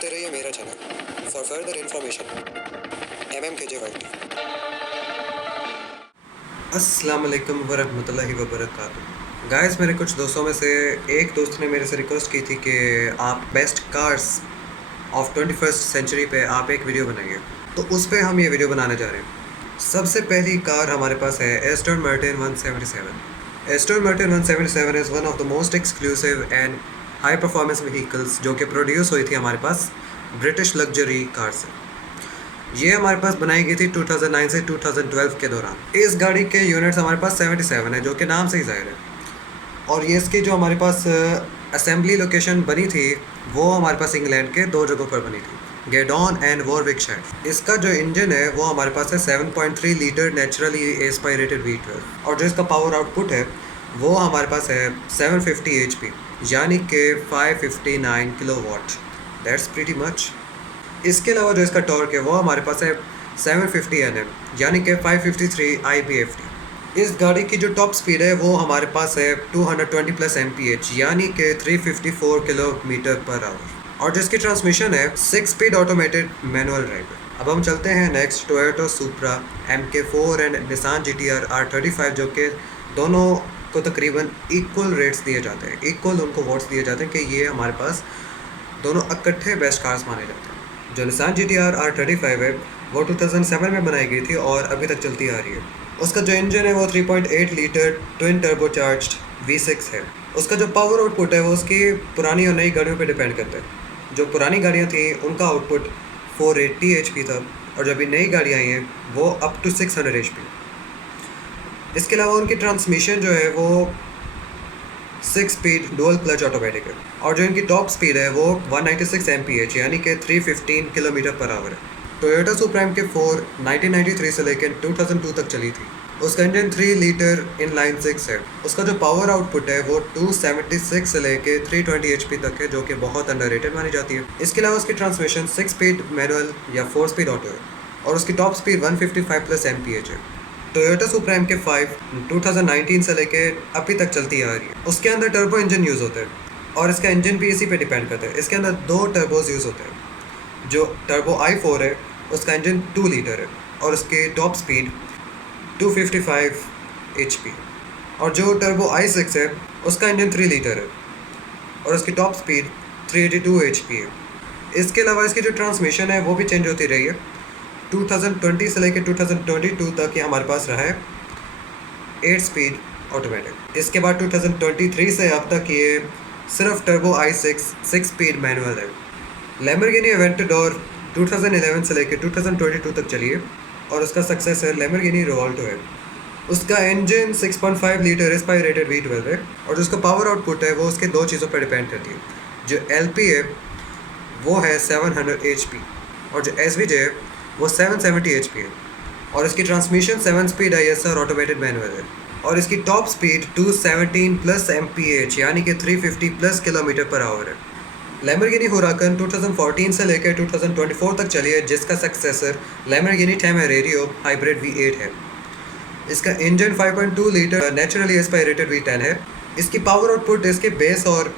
देखते रहिए मेरा channel for further information MMKJ world. अस्सलाम वालेकुम वरहमतुल्लाहि वबरकातुहू। गाइस, मेरे कुछ दोस्तों में से एक दोस्त ने मेरे से रिक्वेस्ट की थी कि आप best cars of 21st century पे आप एक वीडियो बनाइए, तो उस पे हम ये वीडियो बनाने जा रहे हैं। सबसे पहली कार हमारे पास है Aston Martin 177। Aston Martin 177 is one of the most exclusive and high performance vehicles जो कि प्रोड्यूस हुई थी हमारे पास ब्रिटिश लग्जरी कार से। ये हमारे पास बनाई गई थी 2009 से 2012 के दौरान। इस गाड़ी के यूनिट्स हमारे पास 77 है, जो कि नाम से ही जाहिर है। और ये इसकी जो हमारे पास असेंबली लोकेशन बनी थी वो हमारे पास इंग्लैंड के दो जगहों पर बनी थी, गेडॉन एंड वॉरविकशायर। इसका जो इंजन है वो हमारे पास है 7.3 लीटर नेचुरली एस्पायरेटेड V12, और जो इसका पावर आउटपुट है वो हमारे पास है 750 HP, यानी कि 559 किलोवाट। That's pretty much. इसके अलावा जो इसका टॉर्क है वो हमारे पास है 750 Nm, यानी कि 553 IBFT। इस गाड़ी की जो टॉप स्पीड है वो हमारे पास है 220 प्लस MPH, यानी कि 354 किलोमीटर पर आवर। और जिसकी ट्रांसमिशन है 6 स्पीड ऑटोमेटेड मैनुअल ड्राइव। अब हम चलते हैं next Toyota supra MK4 and Nissan GTR R35, जो कि दोनों को तकरीबन इक्वल रेट्स दिए जाते हैं, इक्वल उनको वोट्स दिए जाते हैं कि ये हमारे पास दोनों इकट्ठे बेस्ट कार्स माने जाते हैं। जो निसान GTR R35 है वो 2007 में बनाई गई थी और अभी तक चलती आ रही है। उसका जो इंजन है वो 3.8 लीटर ट्विन टर्बोचार्ज्ड V6 है। उसका जो पावर आउटपुट है वो उसकी पुरानी और नई गाड़ियों पे डिपेंड करता है। जो पुरानी गाड़ियाँ थी उनका आउटपुट 480 HP था, और जो अभी नई गाड़ियाँ आई हैं वो अप टू 600 HP। इसके अलावा उनकी ट्रांसमिशन जो है वो 6 स्पीड डुअल क्लच ऑटोमेटिक है, और जो इनकी टॉप स्पीड है वो 196 MPH, यानी कि 315 किलोमीटर पर आवर है। टोयोटा सुप्रा MK4 1993 से लेकर 2002 तक चली थी। उसका इंजन 3 लीटर इनलाइन 6 है। उसका जो पावर आउटपुट है वो 276 से लेकर 320 HP तक है, जो कि बहुत अंडररेटेड मानी जाती है। इसके अलावा उसकी ट्रांसमिशन 6 स्पीड मैनुअल या 4 स्पीड ऑटो है, और उसकी टॉप स्पीड 155 प्लस MPH है। टोयोटा सुप्रा MK5 2019 से लेके अभी तक चलती आ रही है। उसके अंदर टर्बो इंजन यूज़ होता है, और इसका इंजन भी इसी पे डिपेंड करता है। इसके अंदर 2 टर्बोज यूज़ होते हैं। जो टर्बो i4 है उसका इंजन 2 लीटर है, और उसकी टॉप स्पीड 255 HP। और जो टर्बो i6 है उसका इंजन 3 लीटर है, और उसकी टॉप स्पीड 382 HP है। इसके अलावा इसकी जो ट्रांसमिशन है वो भी चेंज होती रही है। 2020 से लेकर 2022 तक ये हमारे पास रहा है 8 स्पीड ऑटोमेटिक। इसके बाद 2023 से अब तक ये सिर्फ टर्बो i6 6 स्पीड मैनुअल है। लैम्बोर्गिनी अवेंटाडोर 2011 से लेकर 2022 तक चली है, और उसका सक्सेसर लैम्बोर्गिनी रिवॉल्टो है। उसका इंजन 6.5 लीटर एस्पायरेटेड V12 है, और जो उसका पावर आउटपुट है वो उसके 2 चीज़ों पर डिपेंड करती है। जो LP है वो है 700 HP, और जो SVJ है वो 770 HP है। और इसकी transmission 7 speed ISR automated manual है, और इसकी टॉप स्पीड 217 प्लस MPH, यानी कि 350 प्लस किलोमीटर पर आवर है। लैम्बोर्गिनी हुराकन 2014 से लेकर 2024 तक चली है, जिसका सक्सेसर लैम्बोर्गिनी टेमेरेरियो हाइब्रिड V8 है। इसका engine 5.2 litre naturally aspirated V10 है। इसकी पावर आउटपुट इसके बेस और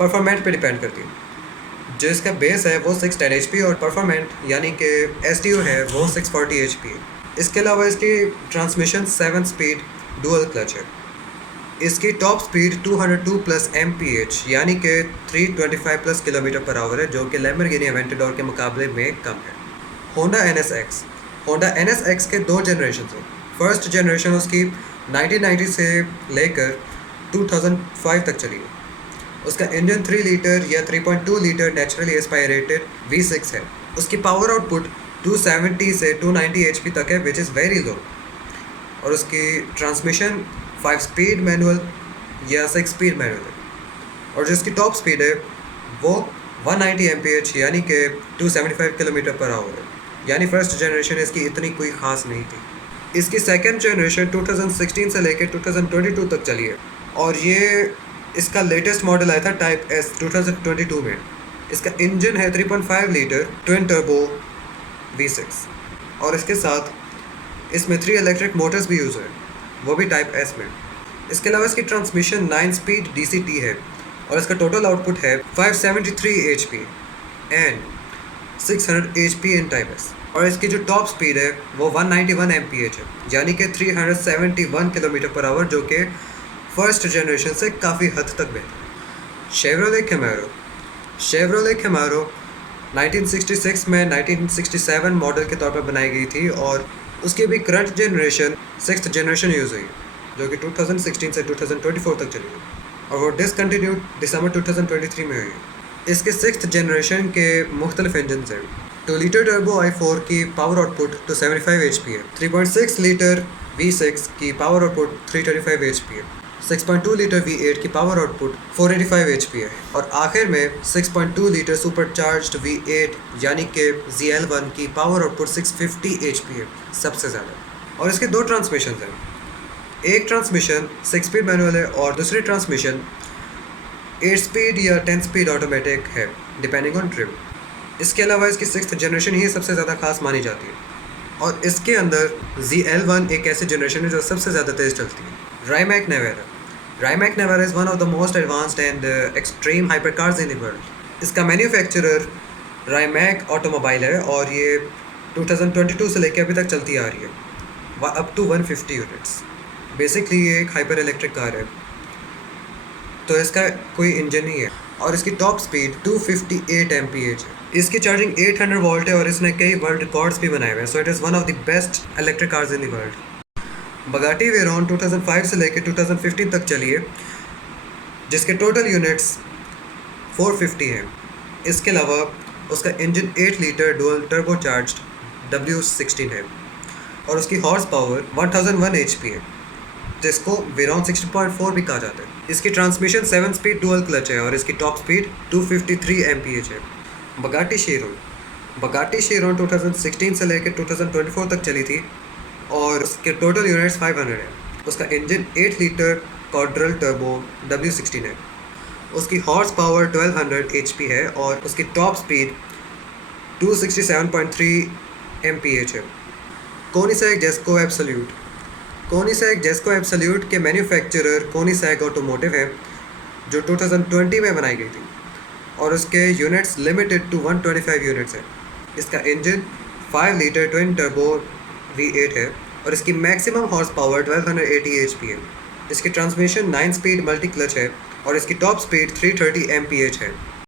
परफॉर्मेंस पे डिपेंड करती है। जो इसका बेस है वो 610 HP, और परफॉर्मेंट यानी कि STO है वो 640 HP है। इसके अलावा इसकी ट्रांसमिशन 7 स्पीड डुअल क्लच है। इसकी टॉप स्पीड 202 प्लस MPH, यानी कि 325 प्लस किलोमीटर पर आवर है, जो कि लैम्बोर्गिनी अवेंटाडोर के मुकाबले में कम है। होंडा NSX के 2 जनरेशन हैं। फर्स्ट जनरेशन उसकी 1990 से लेकर 2005 तक चली है। उसका इंजन 3 लीटर या 3.2 लीटर नेचुरली एस्पायरेटेड V6 है। उसकी पावर आउटपुट 270 से 290 HP तक है, विच इज़ वेरी लो। और उसकी ट्रांसमिशन 5 स्पीड मैनुअल या 6 स्पीड मैनुअल है, और जो इसकी टॉप स्पीड है वो 190 MPH, यानी कि 275 किलोमीटर पर आवर है। यानी फर्स्ट जनरेशन इसकी इतनी कोई ख़ास नहीं थी। इसकी सेकेंड जनरेशन 2016 से लेकर 2022 तक चली है, और ये इसका लेटेस्ट मॉडल आया था टाइप S 2022 में। इसका इंजन है 3.5 लीटर ट्विन टर्बो V6, और इसके साथ इसमें 3 इलेक्ट्रिक मोटर्स भी यूज़ है, वो भी टाइप S में। इसके अलावा इसकी ट्रांसमिशन 9 स्पीड DCT है, और इसका टोटल आउटपुट है 573 HP, and 600 HP in type S. और इसकी जो टॉप स्पीड है वो 191 mph है, यानी कि 371 किलोमीटर पर आवर, जो कि फर्स्ट जनरेशन से काफ़ी हद तक बेहतर है। शेवरोले कैमारो 1966 में 1967 मॉडल के तौर पर बनाई गई थी और उसकी भी current generation 6th generation use हुई, जो कि 2016 से 2024 तक चली गई और वो डिसकंटिन्यूड दिसंबर 2023 में हुई। इसके 6th जनरेशन के मुख्तलिफ इंजन हैं। 2 लीटर टर्बो i4 की पावर आउटपुट 275 HP है, 3.6 लीटर V6 की पावर आउटपुट 335 HP है, 6.2 लीटर V8 की पावर आउटपुट 485 HP है और आखिर में 6.2 लीटर सुपरचार्ज्ड V8 यानी कि ZL1 की पावर आउटपुट 650 HP है, सबसे ज़्यादा। और इसके दो ट्रांसमिशन हैं, एक ट्रांसमिशन 6 स्पीड मैनुअल है और दूसरी ट्रांसमिशन 8 स्पीड या 10 स्पीड ऑटोमेटिक है, डिपेंडिंग ऑन ट्रिप। इसके अलावा इसकी 6th जनरेशन ही सबसे ज़्यादा खास मानी जाती है और इसके अंदर ZL1 एक ऐसी जनरेशन है जो सबसे ज़्यादा तेज़ चलती है। Rimac Nevera is one of the most advanced and extreme hyper cars in the world. इसका मैन्युफैक्चरर राइमैक ऑटोमोबाइल है और ये 2022 से लेकर अभी तक चलती आ रही है, अप टू 150 यूनिट्स। बेसिकली ये एक हाइपर इलेक्ट्रिक कार है, तो इसका कोई इंजन नहीं है और इसकी टॉप स्पीड 258 mph है। इसकी चार्जिंग 800 वोल्ट है और इसने कई वर्ल्ड रिकॉर्ड्स भी बनाए हुए हैं, so it is one of the best electric cars in the world. Bugatti Veyron 2005 से लेकर 2015 तक चली है, जिसके टोटल यूनिट्स 450 हैं। इसके अलावा उसका engine 8 litre dual turbo charged W16 है और उसकी हॉर्स पावर 1001 HP है, जिसको वेरॉन 60.4 भी कहा जाता है। इसकी ट्रांसमिशन 7 स्पीड डुअल क्लच है और इसकी टॉप स्पीड 253 mph है। बगाटी शेरोन 2016 से लेकर 2024 तक चली थी और उसके टोटल यूनिट्स 500 है। उसका इंजन 8 लीटर क्वाड्रल टर्बो W16 है। उसकी हॉर्स पावर 1200 HP है और उसकी टॉप स्पीड 267.3 mph है। कोनिसैग जेस्को एब्सोल्यूट के मैन्युफैक्चरर कोनिसैग ऑटोमोटिव है, जो 2020 में बनाई गई थी और उसके यूनिट्स लिमिटेड टू 125 यूनिट्स है। इसका engine 5 litre twin turbo V8 है और इसकी मैक्सिमम हॉर्स पावर 1280 HP है। इसकी ट्रांसमिशन 9 स्पीड मल्टी क्लच है और इसकी टॉप स्पीड 330 mph है।